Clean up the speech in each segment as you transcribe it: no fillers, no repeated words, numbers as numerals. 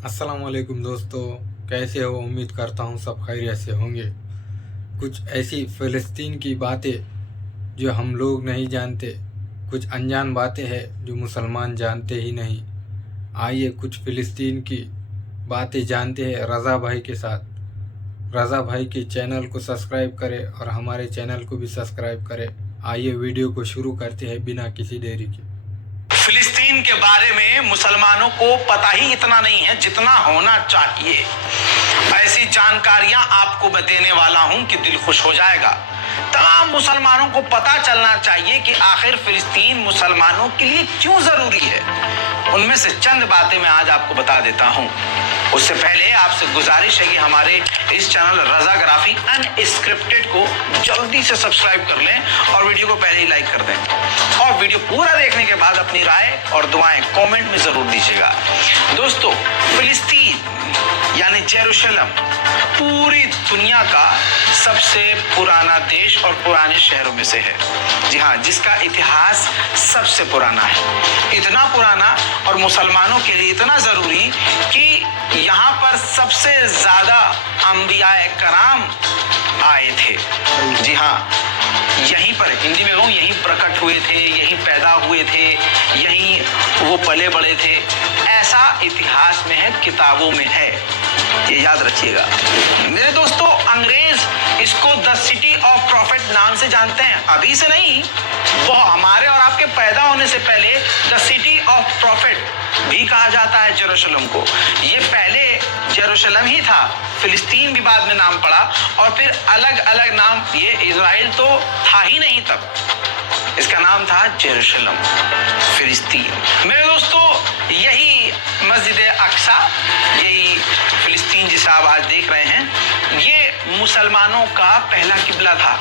अस्सलाम वालेकुम दोस्तों, कैसे हो? उम्मीद करता हूँ सब खैरियत से होंगे। कुछ ऐसी फ़लस्तीन की बातें जो हम लोग नहीं जानते, कुछ अनजान बातें हैं जो मुसलमान जानते ही नहीं। आइए कुछ फ़लस्तीन की बातें जानते हैं रज़ा भाई के साथ। रज़ा भाई के चैनल को सब्सक्राइब करें और हमारे चैनल को भी सब्सक्राइब करें। आइए वीडियो को शुरू करते हैं बिना किसी देरी के। फिलिस्तीन के बारे में मुसलमानों को पता ही इतना नहीं है जितना होना चाहिए। ऐसी जानकारियां आपको मैं देने वाला हूं कि दिल खुश हो जाएगा। तमाम मुसलमानों को पता चलना चाहिए कि आखिर फिलिस्तीन मुसलमानों के लिए क्यों जरूरी है। उनमें से चंद बातें मैं आज आपको बता देता हूं। उससे पहले आपसे गुजारिश है कि हमारे इस चैनल रज़ाग्राफी अनस्क्रिप्टेड को जल्दी से सब्सक्राइब कर लें और वीडियो को पहले ही लाइक कर दें और वीडियो पूरा देखने के बाद अपनी राय और दुआएं कमेंट में जरूर दीजिएगा। दोस्तों, फिलिस्तीन यानी जेरूशलम पूरी दुनिया का सबसे पुराना देश और पुराने शहरों में से है। जी हाँ, जिसका इतिहास सबसे पुराना है। इतना पुराना और मुसलमानों के लिए इतना जरूरी कि यहाँ पर सबसे ज्यादा अंबियाए कराम आए थे। जी हाँ, यहीं पर, हिंदी में कहूँ, यहीं प्रकट हुए थे, यहीं पैदा हुए थे, यहीं वो पले बड़े थे। ऐसा इतिहास में है, किताबों में है, ये याद रखिएगा मेरे दोस्तों। अंग्रेज इसको द सिटी ऑफ प्रॉफिट नाम से जानते हैं, अभी से नहीं, वो हमारे और आपके पैदा होने से पहले द सिटी ऑफ प्रॉफिट भी कहा जाता है जेरूशलम को। ये पहले जेरूशलम ही था, फिलिस्तीन भी बाद में नाम पड़ा और फिर अलग अलग नाम। ये इजराइल तो था ही नहीं तब, इसका नाम था जेरूशलम, फिलिस्तीन। मेरे दोस्तों, यही मस्जिद अक्सा, यही फिलिस्तीन जिसे आप आज देख रहे हैं, ये मुसलमानों का पहला किबला था।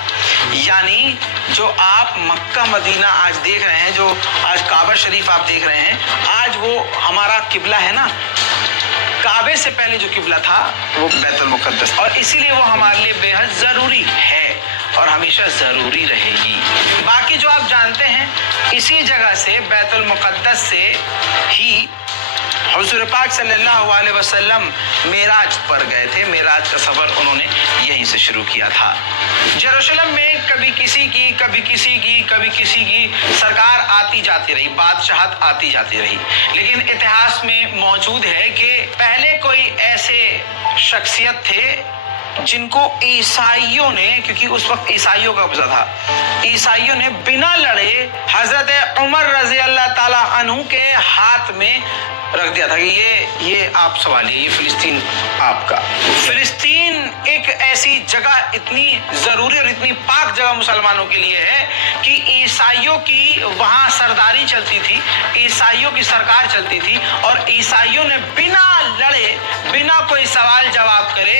यानी जो आप मक्का मदीना आज देख रहे हैं, जो आज काबा शरीफ आप देख रहे हैं, आज वो हमारा किबला है ना। काबे से पहले जो किबला था वो बैतुल मुकद्दस, और इसीलिए वो हमारे लिए बेहद जरूरी है और हमेशा जरूरी रहेगी। बाकी जो आप जानते हैं, इसी जगह से बैतुल मुकद्दस से ही हुजूर पाक सल्लल्लाहु अलैहि वसल्लम मेराज पर गए थे। मेराज का सफर उन्होंने यहीं से शुरू किया था। जेरूशलम में कभी किसी की, कभी किसी की, कभी किसी की सरकार आती जाती रही, बादशाहत आती जाती रही, लेकिन इतिहास में मौजूद है कि पहले कोई ऐसे शख्सियत थे जिनको ईसाइयों ने, क्योंकि उस वक्त ईसाइयों का कब्जा था, ईसाइयों ने बिना लड़े हजरत उमर रजी अल्लाह ताला अन्हु के हाथ में रख दिया था कि ये आप संभालिए, ये फिलिस्तीन आपका। फिलिस्तीन एक ऐसी जगह इतनी जरूरी और इतनी पाक जगह मुसलमानों के लिए है कि ईसाइयों की वहां सरदारी चलती थी, ईसाइयों की सरकार चलती थी, और ईसाइयों ने बिना लड़े, बिना कोई सवाल जवाब करे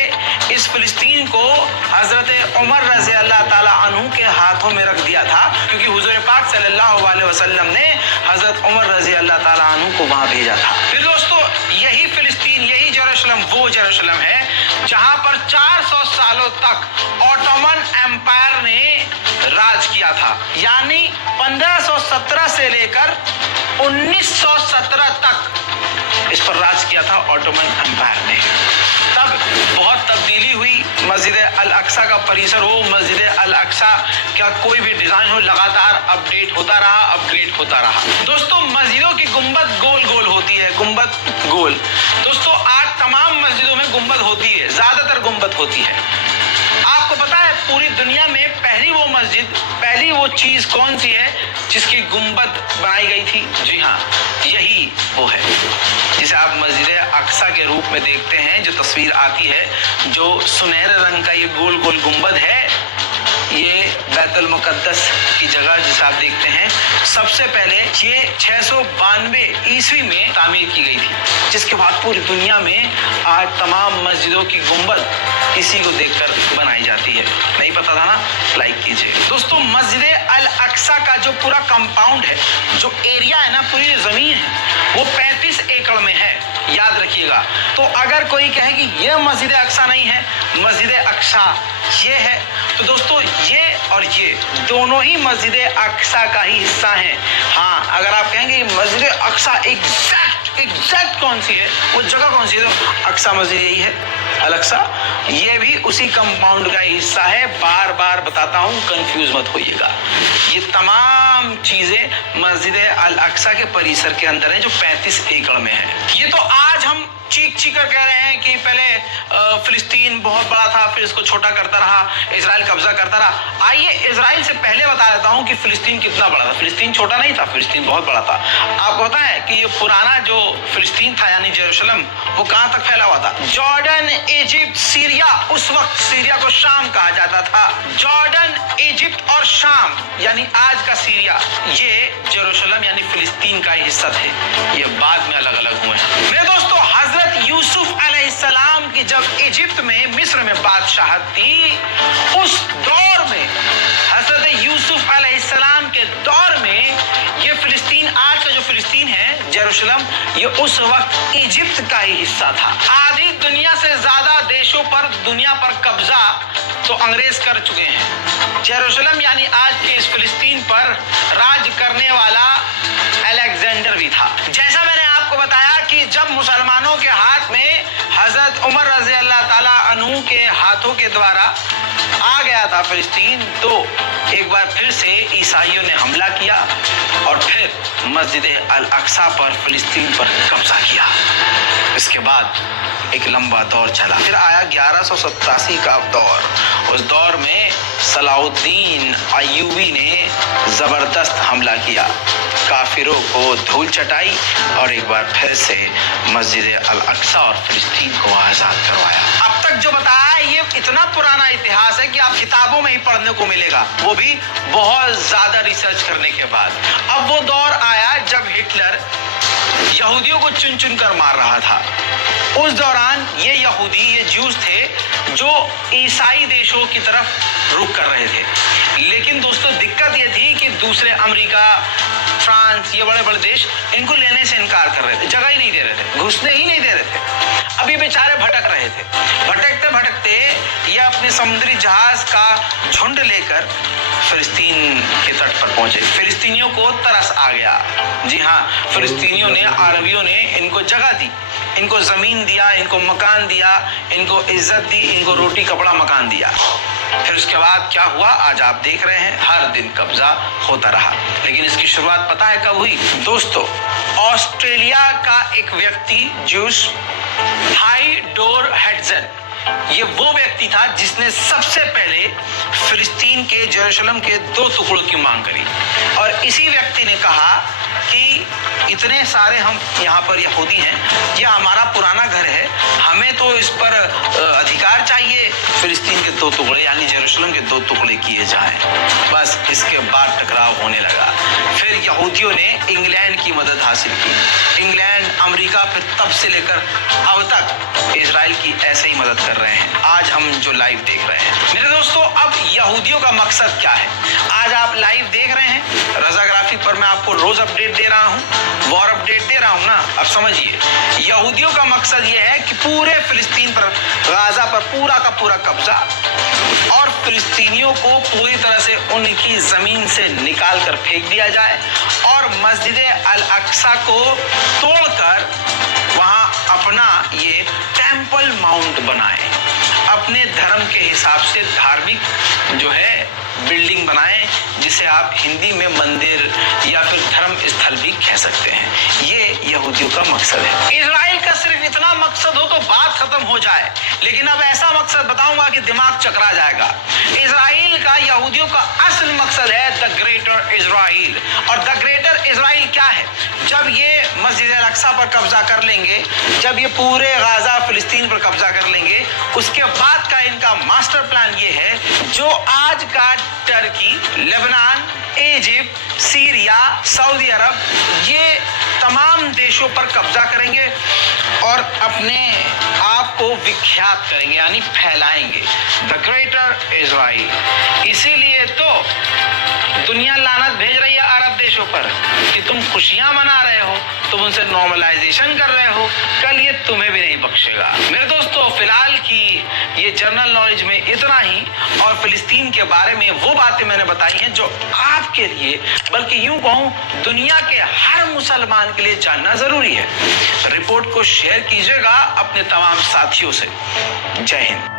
इस फिलिस्तीन को हजरत उमर रजी अल्लाह ताला अन्हु के हाथों में रख दिया था, क्योंकि हुजूर पाक सल्लल्लाहु अलैहि वसल्लम ने हजरत उमर रजी अल्लाह ताला अन्हु को वहां भेजा था। फिर दोस्तों, यही फिलिस्तीन, यही जेरूशलम वो जेरूशलम है जहां पर 400 सालों तक ऑटोमन एम्पायर ने राज किया था। यानी 1517 से लेकर 1917 तक इस पर राज किया था ऑटोमन एम्पायर ने। तब बहुत तब्दीली हुई। मस्जिद अल अक्सा का परिसर हो, मस्जिद अल अक्सा का कोई भी डिजाइन हो, लगातार अपडेट होता रहा, अपग्रेड होता रहा। दोस्तों, मस्जिदों की गुंबद गोल गोल होती है, गुंबद गोल। दोस्तों, आज तमाम मस्जिदों में गुंबद होती है, ज्यादातर गुंबद होती है। आपको पता है पूरी दुनिया में पहली वो मस्जिद, पहली वो चीज कौन सी है जिसकी गुंबद बनाई गई थी? जी हाँ, यही वो है जिसे आप मस्जिद अक्सा के रूप में देखते हैं। जो तस्वीर आती है, जो सुनहरे रंग का ये गोल गोल गुंबद है, ये बैतुल मुकद्दस की जगह जिसे आप देखते हैं, सबसे पहले ये 692 ईस्वी में तामीर की गई थी, जिसके बाद पूरी दुनिया में आज तमाम मस्जिदों की गुंबद इसी को देखकर बनाई जाती है। नहीं पता था ना? लाइक कीजिए। दोस्तों, मस्जिद अल अक्सा का जो पूरा कंपाउंड है, जो एरिया है ना, पूरी जमीन है, वो 35 एकड़ में है, याद रखिएगा। तो अगर कोई कहे कि ये मस्जिद अक्सा नहीं है, मस्जिद अक्सा ये है, तो दोस्तों ये और ये दोनों ही मस्जिद अक्सा का ही हिस्सा हैं। हाँ, अगर आप कहेंगे मस्जिद अक्सा एग्जैक्ट एग्जैक्ट कौन सी है, वो जगह कौन सी है, तो अक्सा मस्जिद यही है, अल अक्सा, ये भी उसी कंपाउंड का हिस्सा है। बार बार बताता हूँ, कंफ्यूज मत होइएगा। ये तमाम चीजें मस्जिद अल अक्सा के परिसर के अंदर है, जो 35 एकड़ में है। ये तो आज हम चीख चीख कर कह रहे हैं कि पहले फिलिस्तीन बहुत बड़ा था, फिर इसको छोटा करता रहा, इजराइल कब्जा करता रहा। आइए इजराइल से पहले बता देता हूं कि फिलिस्तीन कितना बड़ा था। फिलिस्तीन छोटा नहीं था, फिलिस्तीन बहुत बड़ा था। आपको पता है कि ये पुराना जो फिलिस्तीन था यानी जेरूशलम, वो कहां तक फैला हुआ था? Jordan, Egypt, Syria. उस वक्त सीरिया को शाम कहा जाता था। जॉर्डन, इजिप्ट और शाम यानी आज का सीरिया, ये जेरूशलम यानी फिलिस्तीन का हिस्सा थे। ये बाद में अलग अलग हुए हैं। मेरे दोस्तों, हजरत यूसुफ अलैहिस्सलाम की जब इजिप्ट में, मिस्र में बादशाहत थी, उस दौर में, हजरत यूसुफ अलैहिस्सलाम के दौर में, ये फिलिस्तीन, आज का जो फिलिस्तीन है जेरूशलम, ये उस वक्त इजिप्ट का ही हिस्सा था। आधी दुनिया से ज्यादा देशों पर, दुनिया पर कब्जा तो अंग्रेज कर चुके हैं। जेरूशलम यानी आज के इस फिलिस्तीन पर राज करने वाला अलेक्जेंडर भी था। जैसा मैंने आपको बताया कि जब मुसलमानों के हाथ में हजरत उमर रज़ी अल्लाह ताला अन्हु के हाथों के द्वारा आ गया था फिलिस्तीन, तो एक बार फिर से ईसाइयों ने हमला किया और फिर मस्जिद अल अक्सा पर, फिलिस्तीन पर कब्जा किया। इसके बाद एक लंबा दौर चला। फिर आया 1187 का दौर। उस दौर में सलाउद्दीन अय्यूबी ने जबरदस्त हमला किया, काफिरों को धूल चटाई और एक बार फिर से मस्जिद अल अक्सा और फिलिस्तीन को आजाद करवाया। अब तक जो बताया ये इतना पुराना इतिहास है कि आप किताबों में ही पढ़ने को मिलेगा, वो भी बहुत ज्यादा रिसर्च करने के बाद। अब वो दौर आया जब हिटलर यहूदियों को चुन चुन कर मार रहा था। उस दौरान ये यहूदी, ये ज्यूज थे जो ईसाई देशों की तरफ रुख कर रहे थे। लेकिन दोस्तों दिक्कत ये थी कि दूसरे अमेरिका, फ्रांस, ये बड़े बड़े देश इनको लेने से इनकार कर रहे थे, जगह ही नहीं दे रहे थे, घुसने ही नहीं दे रहे थे। अब ये बेचारे भटक रहे थे। भटकते भटकते ये अपने समुद्री जहाज का झुंड लेकर फिलिस्तीन के तट पर पहुंचे। फिलिस्तीनियों को तरस आ गया। जी हाँ, फिलिस्तीनियों ने, अरबियों ने इनको जगह दी, इनको जमीन दिया, इनको मकान दिया, इनको इज्जत दी, इनको रोटी कपड़ा मकान दिया। फिर उसके बाद क्या हुआ आज आप देख रहे हैं, हर दिन कब्जा होता रहा। लेकिन इसकी शुरुआत पता है कब हुई दोस्तों? ऑस्ट्रेलिया का एक व्यक्ति, ज्यूस थाइडोर हेड्सन, ये वो व्यक्ति था जिसने सबसे पहले फिलिस्तीन के, जेरूशलम के 2 टुकड़ों की मांग करी। और इसी व्यक्ति ने कहा कि इतने सारे हम यहाँ पर यहूदी हैं, ये हमारा पुराना घर है, हमें तो इस पर अधिकार चाहिए। फिलिस्तीन के 2 टुकड़े यानी जेरूशलम के 2 टुकड़े किए जाएं। बस इसके बाद टकराव होने लगा। फिर यहूदियों ने इंग्लैंड की मदद हासिल की। इंग्लैंड, अमेरिका, फिर तब से लेकर अब तक इजराइल की ऐसे ही मदद कर रहे हैं। आज हम जो लाइव देख रहे हैं मेरे दोस्तों, अब यहूदियों का मकसद क्या है? आज आप लाइव देख रहे हैं रज़ाग्राफी पर, मैं आपको रोज अपडेट दे रहा हूं, वॉर अपडेट दे रहा हूं ना। अब समझिए, यहूदियों का मकसद यह है कि पूरे फिलिस्तीन पर, गाजा पर पूरा का पूरा कब्जा, और फिलिस्तीनियों को पूरी तरह से उनकी जमीन से निकाल कर फेंक दिया जाए और मस्जिद अल अक्सा को तोड़कर वहां अपना ये टेम्पल माउंट बनाए, अपने धर्म के हिसाब से धार्मिक जो है बिल्डिंग बनाए, जिसे आप हिंदी में मंदिर या फिर धर्म स्थल भी कह सकते हैं। ये यहूदियों का मकसद है। इजराइल का सिर्फ इतना मकसद हो तो बात खत्म हो जाए, लेकिन अब ऐसा मकसद बताऊंगा कि दिमाग चकरा जाएगा। इजराइल का, यहूदियों का असल मकसद है द ग्रेटर इजराइल। और द ग्रेटर इजराइल क्या है? जब ये मस्जिद अल अक्सा पर कब्जा कर लेंगे, जब ये पूरे गाजा फिलिस्तीन पर कब्जा कर लेंगे, उसके बाद का इनका मास्टर प्लान ये है, जो आज का टर्की, लेबनान, इजिप्ट, सीरिया, सऊदी अरब, ये तमाम देशों पर कब्जा करेंगे और अपने आप को विख्यात करेंगे यानी फैलाएंगे, द ग्रेटर इजराइल। इसीलिए तो दुनिया लानत भेज रही है अरब देशों पर कि तुम खुशियां मना रहे हो, तुम उनसे नॉर्मलाइजेशन कर रहे हो, कल ये तुम्हें भी नहीं बख्शेगा। मेरे दोस्तों, फिलहाल की ये जनरल नॉलेज में इतना ही, और फिलिस्तीन के बारे में वो बातें मैंने बताई हैं जो आपके लिए, बल्कि यूं कहूं दुनिया के हर मुसलमान के लिए जानना जरूरी है। रिपोर्ट को शेयर कीजिएगा अपने तमाम साथियों से। जय हिंद।